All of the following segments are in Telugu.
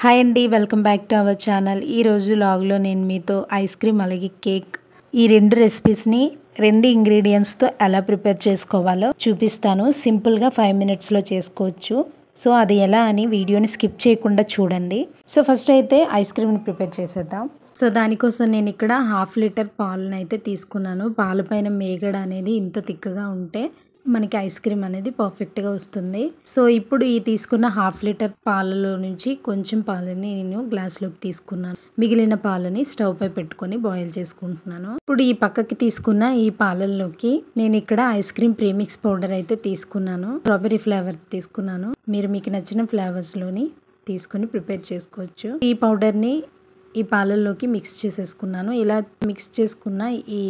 హాయ్ అండి, welcome back to our channel. ఈరోజు లాగ్లో నేను మీతో ఐస్ క్రీమ్ అలాగే కేక్ ఈ రెండు రెసిపీస్ని రెండు ఇంగ్రీడియంట్స్తో ఎలా ప్రిపేర్ చేసుకోవాలో చూపిస్తాను. సింపుల్గా 5 మినిట్స్లో చేసుకోవచ్చు. సో అది ఎలా అని వీడియోని స్కిప్ చేయకుండా చూడండి. సో ఫస్ట్ అయితే ఐస్ క్రీమ్ని ప్రిపేర్ చేసేద్దాం. సో దానికోసం నేను ఇక్కడ 1/2 లీటర్ పాలను అయితే తీసుకున్నాను. పాలపైన మేగడ అనేది ఇంత తిక్కగా ఉంటే మనకి ఐస్ క్రీమ్ అనేది పర్ఫెక్ట్గా వస్తుంది. సో ఇప్పుడు ఈ తీసుకున్న 1/2 లీటర్ పాలలో నుంచి కొంచెం పాలని నేను గ్లాస్లోకి తీసుకున్నాను. మిగిలిన పాలని స్టవ్ పై పెట్టుకొని బాయిల్ చేసుకుంటున్నాను. ఇప్పుడు ఈ పక్కకి తీసుకున్న ఈ పాలల్లోకి నేను ఇక్కడ ఐస్ క్రీమ్ ప్రీమిక్స్ పౌడర్ అయితే తీసుకున్నాను. స్ట్రాబెర్రీ ఫ్లేవర్ తీసుకున్నాను. మీరు మీకు నచ్చిన ఫ్లేవర్స్లోని తీసుకొని ప్రిపేర్ చేసుకోవచ్చు. ఈ పౌడర్ని ఈ పాలల్లోకి మిక్స్ చేసేసుకున్నాను. ఇలా మిక్స్ చేసుకున్న ఈ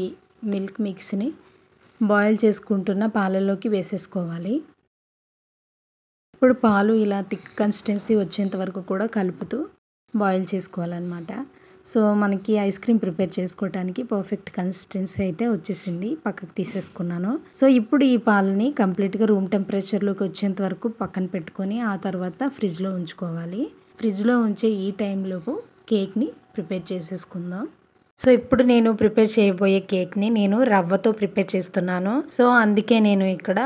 మిల్క్ మిక్స్ని బాయిల్ చేసుకుంటున్న పాలల్లోకి వేసేసుకోవాలి. ఇప్పుడు పాలు ఇలా థిక్ కన్సిస్టెన్సీ వచ్చేంత వరకు కూడా కలుపుతూ బాయిల్ చేసుకోవాలన్నమాట. సో మనకి ఐస్ క్రీమ్ ప్రిపేర్ చేసుకోవడానికి పర్ఫెక్ట్ కన్సిస్టెన్సీ అయితే వచ్చేసింది. పక్కకు తీసేసుకున్నాను. సో ఇప్పుడు ఈ పాలని కంప్లీట్గా రూమ్ టెంపరేచర్లోకి వచ్చేంత వరకు పక్కన పెట్టుకొని ఆ తర్వాత ఫ్రిడ్జ్లో ఉంచుకోవాలి. ఫ్రిడ్జ్లో ఉంచే ఈ టైంలోపు కేక్ని ప్రిపేర్ చేసేసుకుందాం. సో ఇప్పుడు నేను ప్రిపేర్ చేయబోయే కేక్ని నేను రవ్వతో ప్రిపేర్ చేస్తున్నాను. సో అందుకే నేను ఇక్కడ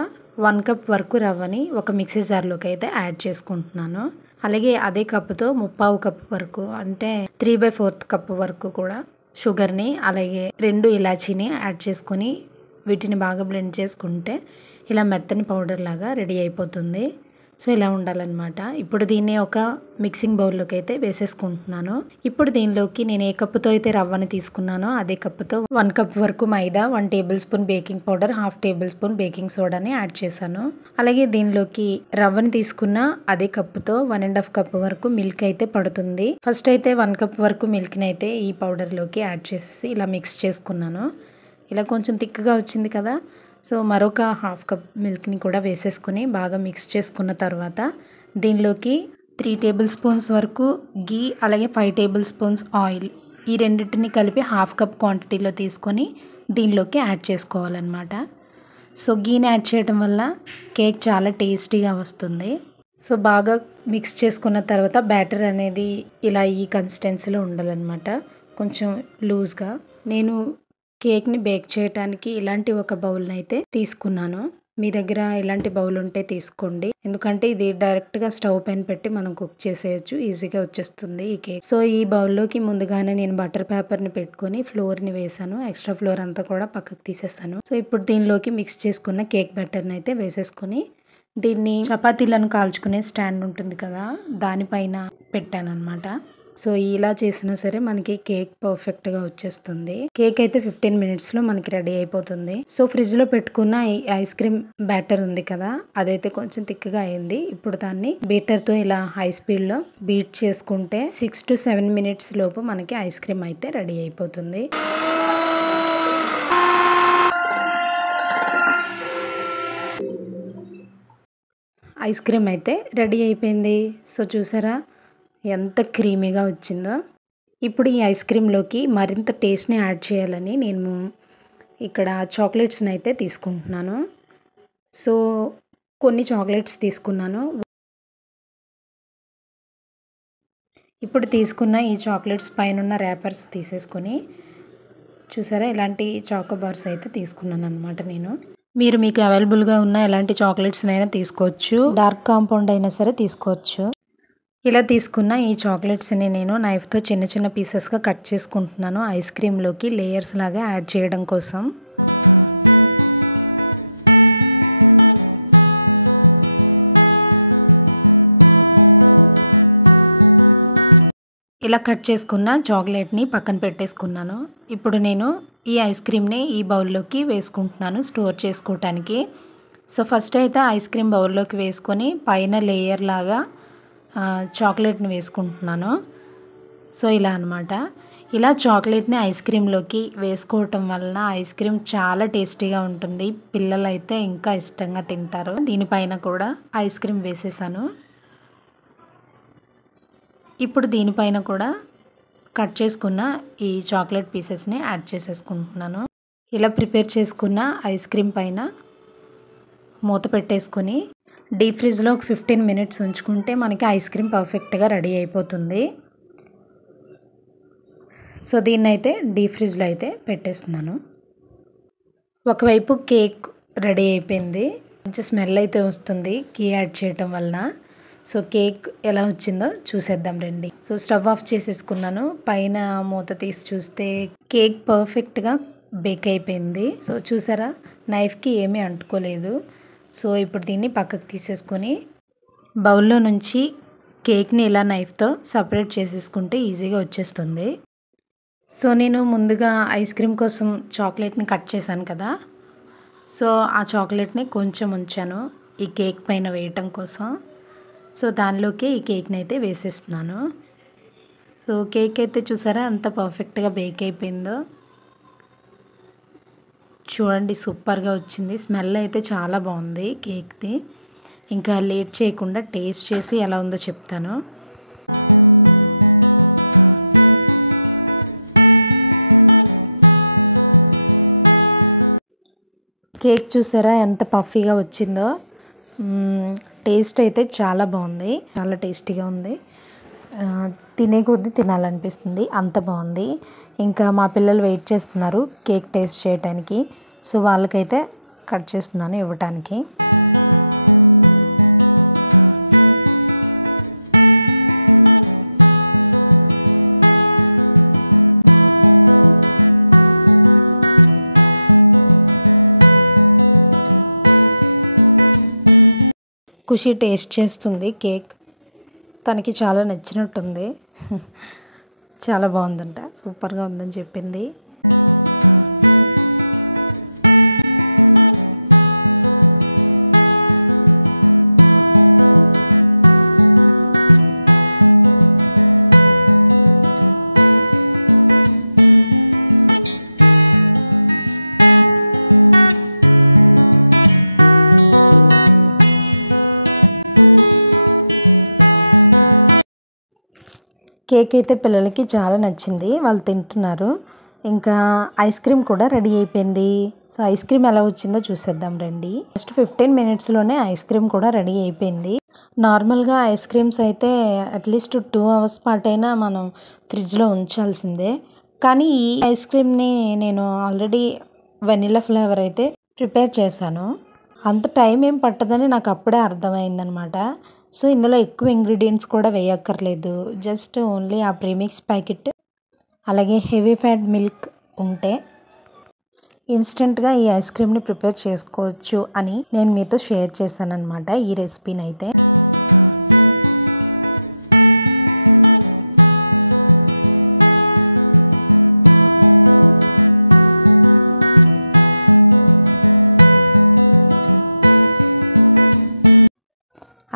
1 కప్ వరకు రవ్వని ఒక మిక్సీ జార్లోకి అయితే యాడ్ చేసుకుంటున్నాను. అలాగే అదే కప్పుతో 3/4 కప్ వరకు అంటే 3/4 కప్ వరకు కూడా షుగర్ని అలాగే 2 ఇలాచీని యాడ్ చేసుకొని వీటిని బాగా బ్లెండ్ చేసుకుంటే ఇలా మెత్తని పౌడర్ లాగా రెడీ అయిపోతుంది. సో ఇలా ఉండాలన్నమాట. ఇప్పుడు దీన్ని ఒక మిక్సింగ్ బౌల్లోకి అయితే వేసేసుకుంటున్నాను. ఇప్పుడు దీనిలోకి నేను ఏ కప్పుతో అయితే రవ్వని తీసుకున్నానో అదే కప్పుతో 1 కప్ వరకు maida, 1 tablespoon baking powder, 1/2 tablespoon baking సోడాని యాడ్ చేశాను. అలాగే దీనిలోకి రవ్వని తీసుకున్న అదే కప్పుతో 1.5 కప్ వరకు మిల్క్ అయితే పడుతుంది. ఫస్ట్ అయితే 1 కప్ వరకు మిల్క్ని అయితే ఈ పౌడర్లోకి యాడ్ చేసేసి ఇలా మిక్స్ చేసుకున్నాను. ఇలా కొంచెం థిక్గా వచ్చింది కదా. సో మరొక 1/2 కప్ మిల్క్ని కూడా వేసేసుకొని బాగా మిక్స్ చేసుకున్న తర్వాత దీనిలోకి 3 టేబుల్ స్పూన్స్ వరకు గీ అలాగే 5 టేబుల్ స్పూన్స్ ఆయిల్ ఈ రెండింటిని కలిపి 1/2 కప్ క్వాంటిటీలో తీసుకొని దీనిలోకి యాడ్ చేసుకోవాలన్నమాట. సో గీని యాడ్ చేయడం వల్ల కేక్ చాలా టేస్టీగా వస్తుంది. సో బాగా మిక్స్ చేసుకున్న తర్వాత బ్యాటర్ అనేది ఇలా ఈ కన్సిస్టెన్సీలో ఉండాలన్నమాట. కొంచెం లూజ్గా. నేను కేక్ని బేక్ చేయడానికి ఇలాంటి ఒక బౌల్ని అయితే తీసుకున్నాను. మీ దగ్గర ఇలాంటి బౌల్ ఉంటే తీసుకోండి. ఎందుకంటే ఇది డైరెక్ట్గా స్టవ్ పైన పెట్టి మనం కుక్ చేసేయచ్చు. ఈజీగా వచ్చేస్తుంది ఈ కేక్. సో ఈ బౌల్లోకి ముందుగానే నేను బటర్ పేపర్ని పెట్టుకొని ఫ్లోర్ని వేసాను. ఎక్స్ట్రా ఫ్లోర్ అంతా కూడా పక్కకు తీసేసాను. సో ఇప్పుడు దీనిలోకి మిక్స్ చేసుకున్న కేక్ బ్యాటర్ని అయితే వేసేసుకొని దీన్ని చపాతీలను కాల్చుకునే స్టాండ్ ఉంటుంది కదా, దానిపైన పెట్టాను అనమాట. సో ఇలా చేసినా సరే మనకి కేక్ పర్ఫెక్ట్గా వచ్చేస్తుంది. కేక్ అయితే 15 మినిట్స్లో మనకి రెడీ అయిపోతుంది. సో ఫ్రిడ్జ్లో పెట్టుకున్న ఈ ఐస్ క్రీమ్ బ్యాటర్ ఉంది కదా, అదైతే కొంచెం థిక్గా అయింది. ఇప్పుడు దాన్ని బీటర్తో ఇలా హై స్పీడ్లో బీట్ చేసుకుంటే 6 to 7 మినిట్స్ లోపు మనకి ఐస్ క్రీమ్ అయితే రెడీ అయిపోతుంది. ఐస్ క్రీమ్ అయితే రెడీ అయిపోయింది. సో చూసారా ఎంత క్రీమీగా వచ్చిందో. ఇప్పుడు ఈ ఐస్ క్రీమ్లోకి మరింత టేస్ట్ని యాడ్ చేయాలని నేను ఇక్కడ చాక్లెట్స్ని అయితే తీసుకుంటున్నాను. సో కొన్ని చాక్లెట్స్ తీసుకున్నాను. ఇప్పుడు తీసుకున్న ఈ చాక్లెట్స్ పైన ఉన్న ర్యాపర్స్ తీసేసుకొని చూసారా ఇలాంటి చాకో బార్స్ అయితే తీసుకున్నాను అనమాట. నేను మీరు మీకు అవైలబుల్గా ఉన్న ఎలాంటి చాక్లెట్స్ని అయినా తీసుకోవచ్చు. డార్క్ కాంపౌండ్ అయినా సరే తీసుకోవచ్చు. ఇలా తీసుకున్న ఈ చాక్లెట్స్ని నేను నైఫ్తో చిన్న చిన్న పీసెస్గా కట్ చేసుకుంటున్నాను ఐస్ క్రీమ్లోకి లేయర్స్ లాగా యాడ్ చేయడం కోసం. ఇలా కట్ చేసుకున్న చాక్లెట్ని పక్కన పెట్టేసుకున్నాను. ఇప్పుడు నేను ఈ ఐస్ క్రీమ్ని ఈ బౌల్లోకి వేసుకుంటున్నాను స్టోర్ చేసుకోవటానికి. సో ఫస్ట్ అయితే ఐస్ క్రీమ్ బౌల్లోకి వేసుకొని పైన లేయర్ లాగా చాక్లెట్ని వేసుకుంటున్నాను. సో ఇలా అనమాట. ఇలా చాక్లెట్ని ఐస్ క్రీమ్లోకి వేసుకోవటం వలన ఐస్ క్రీమ్ చాలా టేస్టీగా ఉంటుంది. పిల్లలు అయితే ఇంకా ఇష్టంగా తింటారు. దీనిపైన కూడా ఐస్ క్రీమ్ వేసేసాను. ఇప్పుడు దీనిపైన కూడా కట్ చేసుకున్న ఈ చాక్లెట్ పీసెస్ని యాడ్ చేసేసుకుంటున్నాను. ఇలా ప్రిపేర్ చేసుకున్న ఐస్ క్రీమ్ పైన మూత పెట్టేసుకొని డీప్ ఫ్రిడ్జ్లో ఒక 15 మినిట్స్ ఉంచుకుంటే మనకి ఐస్ క్రీమ్ పర్ఫెక్ట్గా రెడీ అయిపోతుంది. సో దీన్నైతే డీప్ ఫ్రిడ్జ్లో అయితే పెట్టేస్తున్నాను. ఒకవైపు కేక్ రెడీ అయిపోయింది. మంచి స్మెల్ అయితే వస్తుంది గీ యాడ్ చేయటం వలన. సో కేక్ ఎలా వచ్చిందో చూసేద్దాం రండి. సో స్టవ్ ఆఫ్ చేసేసుకున్నాను. పైన మూత తీసి చూస్తే కేక్ పర్ఫెక్ట్గా బేక్ అయిపోయింది. సో చూసారా, నైఫ్కి ఏమీ అంటుకోలేదు. సో ఇప్పుడు దీన్ని పక్కకు తీసేసుకొని బౌల్లో నుంచి కేక్ని ఇలా నైఫ్తో సపరేట్ చేసేసుకుంటే ఈజీగా వచ్చేస్తుంది. సో నేను ముందుగా ఐస్ క్రీమ్ కోసం చాక్లెట్ని కట్ చేశాను కదా, సో ఆ చాక్లెట్ని కొంచెం ఉంచాను ఈ కేక్ పైన వేయటం కోసం. సో దానిలోకి ఈ కేక్ని అయితే వేసేస్తున్నాను. సో కేక్ అయితే చూసారా ఎంత పర్ఫెక్ట్గా బేక్ అయిపోయిందో. చూడండి, సూపర్గా వచ్చింది. స్మెల్ అయితే చాలా బాగుంది కేక్ది. ఇంకా లేట్ చేయకుండా టేస్ట్ చేసి ఎలా ఉందో చెప్తాను. కేక్ చూసారా ఎంత పఫీగా వచ్చిందో. టేస్ట్ అయితే చాలా బాగుంది, చాలా టేస్టీగా ఉంది. తినే కొద్దీ తినాలనిపిస్తుంది, అంత బాగుంది. ఇంకా మా పిల్లలు వెయిట్ చేస్తున్నారు కేక్ టేస్ట్ చేయడానికి. సో వాళ్ళకైతే కట్ చేస్తున్నాను ఇవ్వటానికి. ఖుషి టేస్ట్ చేస్తుంది కేక్. తనకి చాలా నచ్చినట్టుంది. చాలా బాగుందంట, సూపర్గా ఉందని చెప్పింది. కేక్ అయితే పిల్లలకి చాలా నచ్చింది, వాళ్ళు తింటున్నారు. ఇంకా ఐస్ క్రీమ్ కూడా రెడీ అయిపోయింది. సో ఐస్ క్రీమ్ ఎలా వచ్చిందో చూసేద్దాం రండి. జస్ట్ 15 మినిట్స్లోనే ఐస్ క్రీమ్ కూడా రెడీ అయిపోయింది. నార్మల్గా ఐస్ క్రీమ్స్ అయితే అట్లీస్ట్ 2 అవర్స్ పాటైనా మనం ఫ్రిడ్జ్లో ఉంచాల్సిందే. కానీ ఈ ఐస్ క్రీమ్ని నేను ఆల్రెడీ వెనిలా ఫ్లేవర్ అయితే ప్రిపేర్ చేశాను. అంత టైం ఏం పట్టదని నాకు అప్పుడే అర్థమైందనమాట. సో ఇందులో ఎక్కువ ఇంగ్రీడియంట్స్ కూడా వేయక్కర్లేదు. జస్ట్ ఓన్లీ ఆ ప్రీమిక్స్ ప్యాకెట్ అలాగే హెవీ ఫ్యాట్ మిల్క్ ఉంటే ఇన్స్టెంట్గా ఈ ఐస్ క్రీమ్ని ప్రిపేర్ చేసుకోవచ్చు అని నేను మీతో షేర్ చేశాను అనమాట ఈ రెసిపీని అయితే.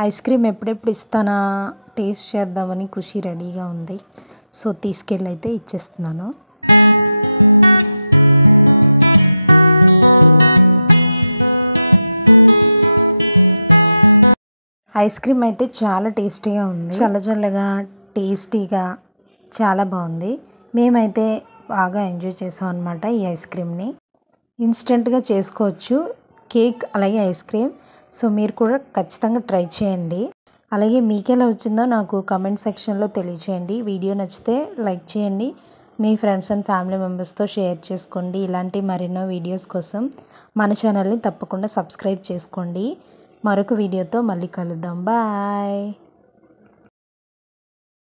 ఐస్ క్రీమ్ ఎప్పుడెప్పుడు ఇస్తానా టేస్ట్ చేద్దామని ఖుషి రెడీగా ఉంది. సో తీసుకెళ్ళి అయితే ఇచ్చేస్తున్నాను. ఐస్ క్రీమ్ అయితే చాలా టేస్టీగా ఉంది, చల్ల చల్లగా టేస్టీగా చాలా బాగుంది. మేమైతే బాగా ఎంజాయ్ చేసాం అనమాట ఈ ఐస్ క్రీమ్ని. ఇన్స్టెంట్గా చేసుకోవచ్చు కేక్ అలాగే ఐస్ క్రీమ్. సో మీరు కూడా ఖచ్చితంగా ట్రై చేయండి. అలాగే మీకు ఎలా వచ్చిందో నాకు కామెంట్ సెక్షన్లో తెలియచేయండి. వీడియో నచ్చితే లైక్ చేయండి, మీ ఫ్రెండ్స్ అండ్ ఫ్యామిలీ మెంబర్స్తో షేర్ చేసుకోండి. ఇలాంటి మరెన్నో వీడియోస్ కోసం మన ఛానల్ని తప్పకుండా సబ్స్క్రైబ్ చేసుకోండి. మరొక వీడియోతో మళ్ళీ కలుద్దాం. బాయ్.